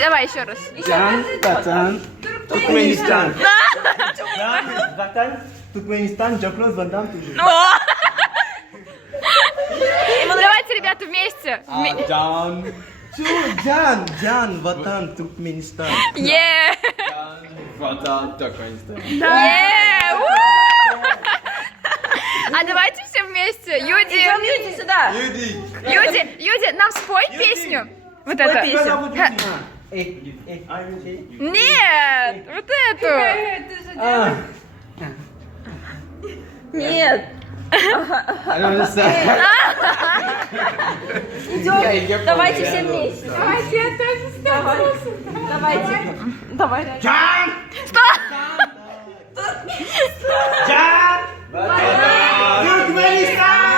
давай еще раз. Джан, Ватан, Туркменистан. Джан, Ватан, Туркменистан, Джаклос, Вандам, Туркменистан. Давайте, ребята, вместе. Джан, Ватан, Туркменистан. Е! Ватан, Туркменистан. Е! У! А давайте все вместе. Юди, Юди, сюда. Юди, нам спой песню. Вот это. Нет, вот эту. Нет. Идем. Давайте все вместе. Давайте, я тоже стану. Давайте. Давай. Стоп! Туркменистан.